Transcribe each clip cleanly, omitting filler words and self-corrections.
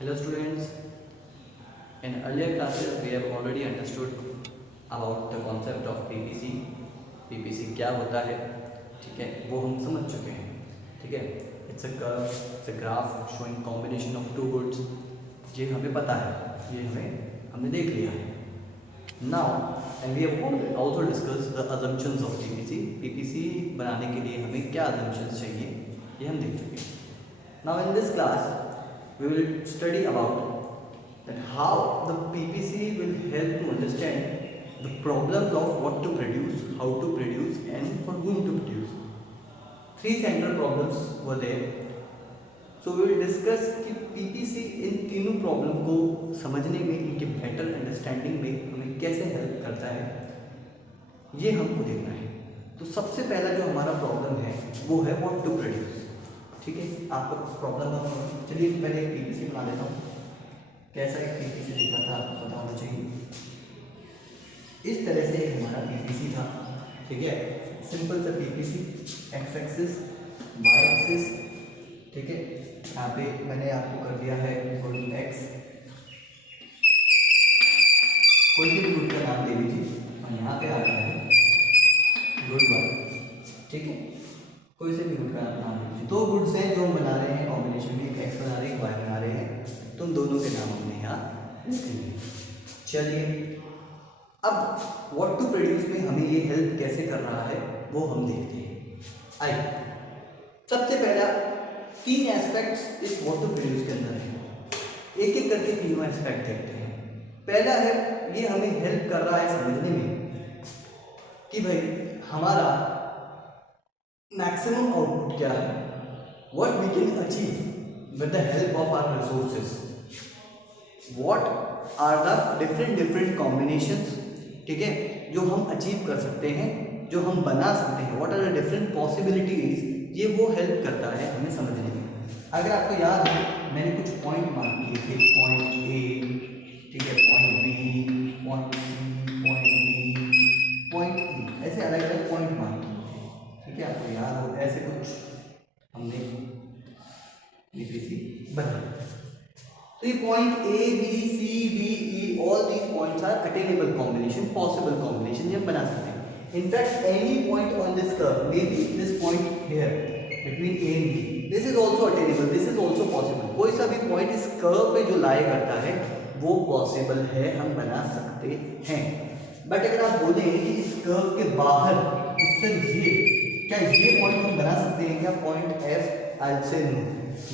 Hello students, in earlier classes we have already understood about the concept of PPC. PPC क्या होता है, ठीक है, वो हम समझ चुके हैं, ठीक है. It's a curve, it's a graph showing combination of two goods. ये हमें पता है, ये हमने देख लिया है. Now and we have also discuss the assumptions of PPC. PPC बनाने के लिए हमें क्या अजम्पशंस चाहिए, ये हम देख चुके हैं. Now in this class we will study about that how the PPC will help to understand the problems of what to produce, how to produce and for whom to produce. Three central problems were there. So we will discuss कि PPC इन तीनों problem को समझने में, इनके better understanding में हमें कैसे help करता है, ये हमको देखना है. तो सबसे पहला जो हमारा प्रॉब्लम है वो है व्हाट टू प्रोड्यूस. ठीक है, आपको प्रॉब्लम ना, चलिए पहले एक PPC बना लेता हूँ. कैसा एक PPC दिखा था आपको पता होना चाहिए. इस तरह से एक हमारा PPC था, ठीक है. सिंपल सा PPC, x axis, y axis, ठीक है. यहाँ पे मैंने आपको कर दिया है गुड एक्स, कोई भी गुड का नाम दे दीजिए, और यहाँ पे आ गया है गुड वाई, ठीक है. कोई से भी गुड का नाम लीजिए. दो गुड्स हैं जो हम बना रहे हैं कॉम्बिनेशन में, एक एक्स बना रहे हैं, एक वाई बना रहे हैं, तो उन दोनों के नाम हमने यहाँ लिखेंगे. चलिए, अब व्हाट टू प्रोड्यूस में हमें ये हेल्प कैसे कर रहा है वो हम देखते हैं. आइए, सबसे पहला तीन एस्पेक्ट्स इस व्हाट टू प्रोड्यूस के अंदर है. एक एक करके तीनों एस्पेक्ट देखते हैं. पहला है, ये हमें हेल्प कर रहा है समझने में कि भाई हमारा मैक्सिमम आउटपुट क्या है, what we can achieve with the help of our resources, what are the different combinations, ठीक है, जो हम अचीव कर सकते हैं, जो हम बना सकते हैं, what are the different possibilities. ये वो हेल्प करता है हमें समझने में. अगर आपको याद है, मैंने कुछ पॉइंट मार्क किए थे, पॉइंट ए, ठीक है, point B, point C, point D, point E, ऐसे अलग अलग पॉइंट मार्क किए थे, ठीक है. आपको याद हो, ऐसे कुछ हमने PPC बनाया. तो ये point A B C D E, all these points are attainable combination, possible combination, ये हम बना सकते हैं. In fact any point on this curve, may be this point here between A and B, this is also attainable, this is also possible. कोई सा भी point इस curve पे जो लाई करता है वो पॉसिबल है, हम बना सकते हैं. बट अगर आप बोलें कि इस कर्व के बाहर इससे ये, क्या ये पॉइंट हम बना सकते हैं क्या, point F, I will say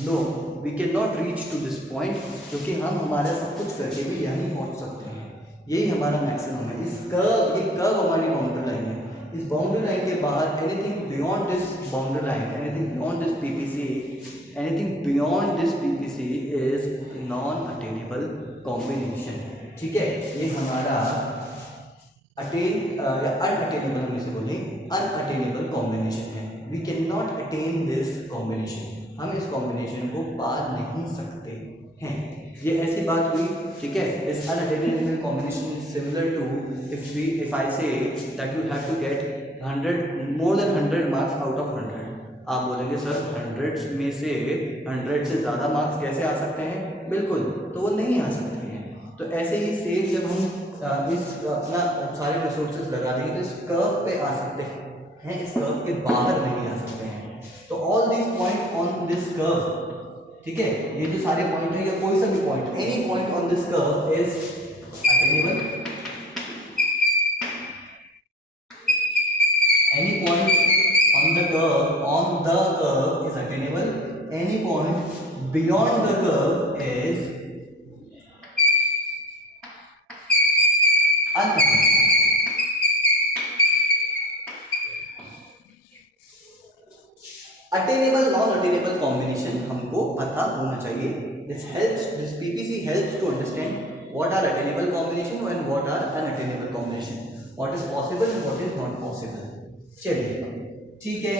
no, we can not reach to this point, क्योंकि हम हमारा सब कुछ करके भी यहीं पहुंच सकते हैं. यही हमारा मैक्सिमम है. इस कर्व, ये कर्व हमारी बाउंड्री लाइन है. इस बाउंड्री लाइन के बाहर anything beyond this boundary line, anything beyond this PPC, anything beyond this PPC is non attainable combination. ठीक है, ये हमारा अटेन या अनअटेनेबल, हम इसे बोलें अनअटेनेबल कॉम्बिनेशन है. We can not attain this combination, हम इस कॉम्बिनेशन को पा नहीं सकते हैं. ये ऐसी बात हुई, ठीक है. इस unattainable combination is similar to if I say that you have to get 100 more than 100 marks out of 100. आप बोलेंगे सर 100 में से 100 से ज़्यादा मार्क्स कैसे आ सकते हैं, बिल्कुल, तो वो नहीं आ सकते हैं. तो ऐसे ही सेम जब हम इस अपना सारे रिसोर्सेज लगा देंगे तो इस कर्व पे आ सकते हैं, इस कर्व के बाहर नहीं आ सकते हैं. तो all these point on this curve, ठीक है, ये जो सारे पॉइंट है, या कोई सा भी point, any point on this curve is attainable. Any point on the curve is attainable. Any point beyond the curve is unattainable. Attainable non attainable combination हमको पता होना चाहिए. This PPC helps to understand what are attainable combination and what are unattainable combination, what is possible and what is not possible. चलिए, ठीक है,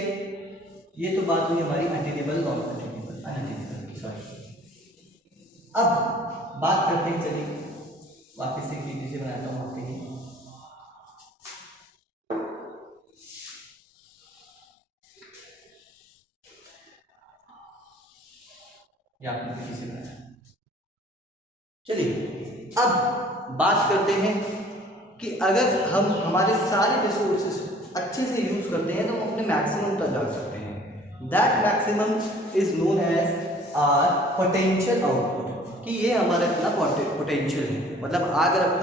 ये तो बात हुई हमारी अटेनेबल नॉन अटेनेबल, अनअटेनेबल की. सॉरी, अब बात करते हैं, चलिए वापस से PPC बनाता हूँ आपके लिए. या आपने PPC बनाया, अब बात करते हैं कि अगर हम हमारे सारे रिसोर्सेस अच्छे से यूज करते हैं तो हम अपने मैक्सिमम तक जा सकते हैं। That maximum is known as our potential output, कि ये हमारा इतना पोटेंशियल है। मतलब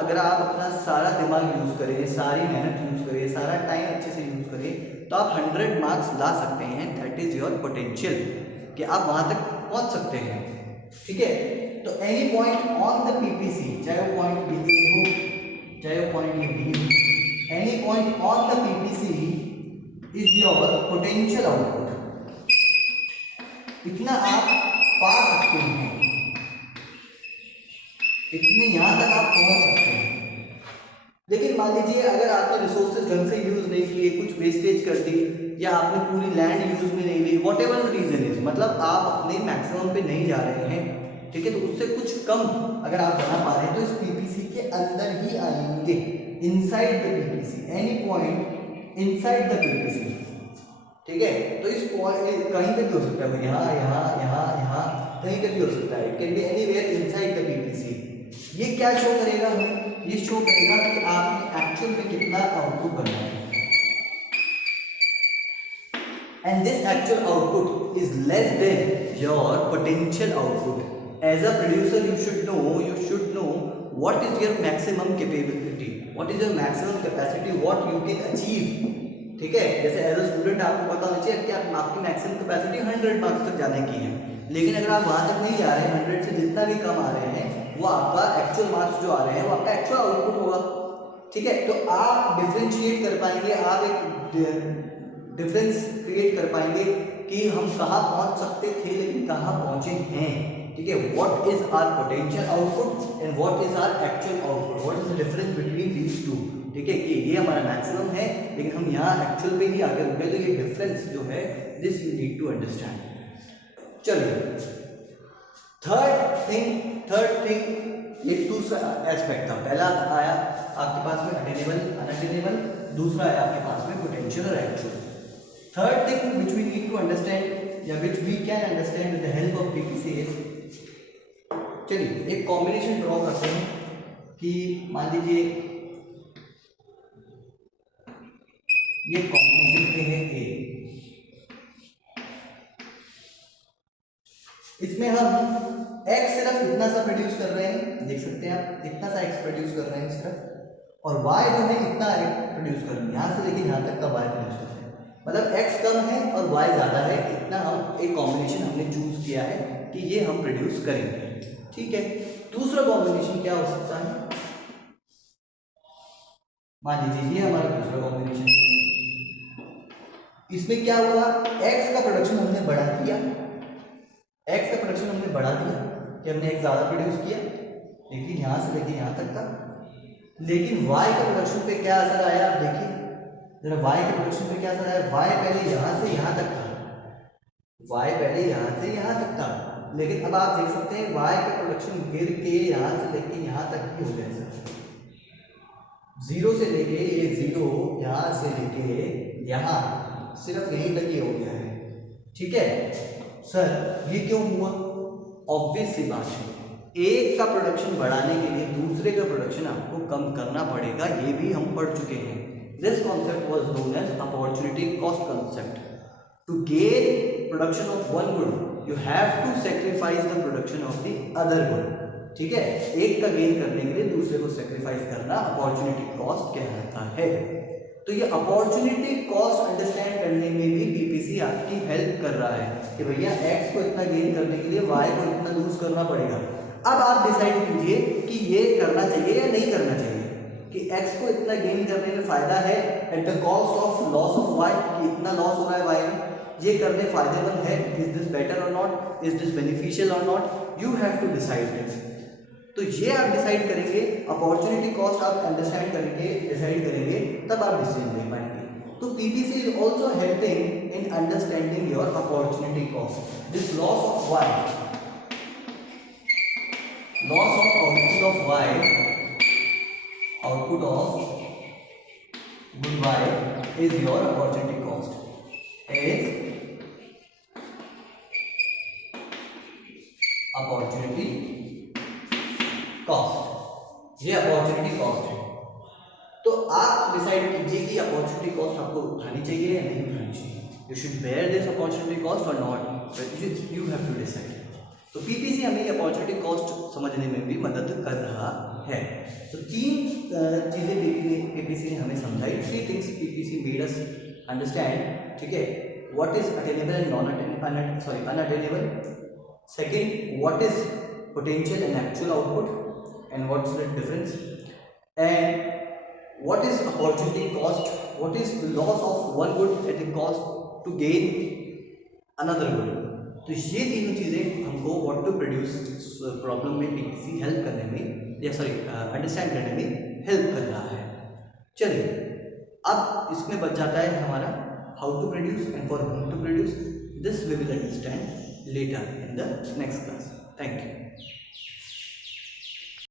अगर आप अपना सारा दिमाग यूज करें, सारी मेहनत यूज करें, सारा टाइम अच्छे से यूज करें तो आप 100 मार्क्स ला सकते हैं। दैट इज योर पोटेंशियल, कि आप वहाँ तक पहुँच सकते हैं। ठीक है, तो any point on the PPC, चाहे वो पॉइंट बी ए हो चाहे वो पॉइंट ये बी हो, any point on the PPC is your potential output. इतना आप पा सकते हैं, इतने यहाँ तक आप पहुँच सकते हैं। लेकिन मान लीजिए अगर आपने रिसोर्सेज ढंग से यूज नहीं किए, कुछ वेस्टेज कर दी, या आपने पूरी लैंड यूज में नहीं ली, वॉट एवर रीजन इज, मतलब आप अपने मैक्सिमम पे नहीं जा रहे हैं, ठीक है, तो उससे कुछ कम अगर आप बना पा रहे हैं तो इस पीपीसी के अंदर ही आएंगे, inside the PPC, any point inside the PPC. ठीक है, तो इस पॉइंट कहीं पे भी हो सकता है, यहाँ यहाँ यहाँ यहाँ कहीं पे भी हो सकता है, it can be anywhere inside the PPC. ये क्या शो करेगा हमें? ये शो करेगा कि आपने एक्चुअल में कितना आउटपुट बनाया है, and this actual output is less than your potential output. As a producer you should know what is your maximum capability, what is your maximum capacity, what you can achieve. ठीक है, जैसे as a student आपको पता होना चाहिए कि आपकी maximum capacity 100 marks तक जाने की है, लेकिन अगर आप वहाँ तक नहीं जा रहे हैं, 100 से जितना भी कम आ रहे हैं, वो आपका एक्चुअल मार्क्स जो आ रहे हैं वो आपका एक्चुअल आउटपुट होगा। ठीक है, तो आप डिफ्रेंशिएट कर पाएंगे, आप एक डिफरेंस क्रिएट कर पाएंगे कि हम कहाँ पहुँच सकते थे लेकिन कहाँ पहुँचे हैं। ठीक है, what is our potential output and what is our actual output, what is the difference between these two. ठीक है, कि ये हमारा मैक्सिमम है लेकिन हम यहाँ एक्चुअल पे ही आगे रुके, तो ये डिफरेंस जो है this you need to understand. चलिए, थर्ड थिंग एक दूसरा एस्पेक्ट था। पहला आया आपके पास में अटेनेबल अनअटेनेबल, दूसरा आया आपके पास में पोटेंशियल और actual. Third thing which we need to understand या which we can understand with the help of PPC is, चलिए एक कॉम्बिनेशन ड्रॉ करते हैं कि मान लीजिए ये कॉम्बिनेशन पे है ए, इसमें हम x सिर्फ इतना सा प्रोड्यूस कर रहे हैं, देख सकते हैं आप, इतना सा x प्रोड्यूस कर रहे हैं सिर्फ, और y जो है इतना प्रोड्यूस कर रहे हैं, यहाँ से लेकिन यहाँ तक का y प्रोड्यूस कर रहे हैं, मतलब x कम है और y ज़्यादा है, इतना हम एक कॉम्बिनेशन हमने चूज किया है कि ये हम प्रोड्यूस करेंगे। ठीक है, दूसरा कॉम्बिनेशन क्या हो सकता है, मान लीजिए ये हमारा दूसरा कॉम्बिनेशन, इसमें क्या हुआ, x का प्रोडक्शन हमने बढ़ा दिया, x का प्रोडक्शन हमने बढ़ा दिया कि हमने x ज़्यादा प्रोड्यूस किया, लेकिन यहाँ से लेके यहाँ तक का, लेकिन y के प्रोडक्शन पे क्या असर आया, आप देखिए जरा y के प्रोडक्शन पे क्या असर आया, y पहले यहाँ से यहाँ तक था, y पहले यहाँ से यहाँ तक था, लेकिन अब आप देख सकते हैं y का प्रोडक्शन गिर के यहाँ से लेके यहाँ तक ही हो गया सर, जीरो से लेके ये जीरो, यहाँ से लेके यहाँ सिर्फ यहीं तक ही हो गया है। ठीक है सर, ये क्यों हुआ? ऑब्वियस सी बात है, एक का प्रोडक्शन बढ़ाने के लिए दूसरे का प्रोडक्शन आपको कम करना पड़ेगा, ये भी हम पढ़ चुके हैं। This concept was known as opportunity cost concept. To gain production of one good you have to sacrifice the production of the other good. ठीक है, एक का गेन करने के लिए दूसरे को सेक्रीफाइस करना अपॉर्चुनिटी कॉस्ट कहलाता है। तो ये अपॉर्चुनिटी कॉस्ट अंडरस्टैंड करने में भी पीपीसी आपकी हेल्प कर रहा है कि भैया x को इतना गेन करने के लिए y को इतना लूज करना पड़ेगा। अब आप डिसाइड कीजिए कि ये करना चाहिए या नहीं करना चाहिए, कि x को इतना गेन करने में फायदा है at the cost of loss of y, कि इतना लॉस हो रहा है y में, ये करने फायदेमंद है, is this better or not, is this beneficial or not, you have to decide this. तो ये आप डिसाइड करेंगे, अपॉर्चुनिटी कॉस्ट आप अंडरस्टैंड करेंगे, डिसाइड करेंगे, तब आप डिसीजन ले पाएंगे। तो PPC is also helping in understanding your opportunity cost. This loss of y, loss of output of good y is your opportunity cost, is opportunity cost. ये opportunity cost है। तो आप डिसाइड कीजिए कि अपॉर्चुनिटी कॉस्ट आपको उठानी चाहिए या नहीं उठानी चाहिए। You should bear this opportunity cost और not, you have to decide. तो पीपीसी हमें अपॉर्चुनिटी कॉस्ट समझने में भी मदद कर रहा है। तो 3 चीज़ें पीपीसी ने हमें समझाई। 3 things PPC made us understand, ठीक है। What is attainable and unattainable. Second, what is potential and actual output and what is the difference, and what is opportunity cost, what is the loss of one good at a cost to gain another good। तो ये तीनों चीज़ें हमको what to produce problem में PPC help करने में, या sorry understand करने में हेल्प कर रहा है। चलिए अब इसमें बच जाता है हमारा how to produce and for whom to produce. This we will understand later in the next class. Thank you.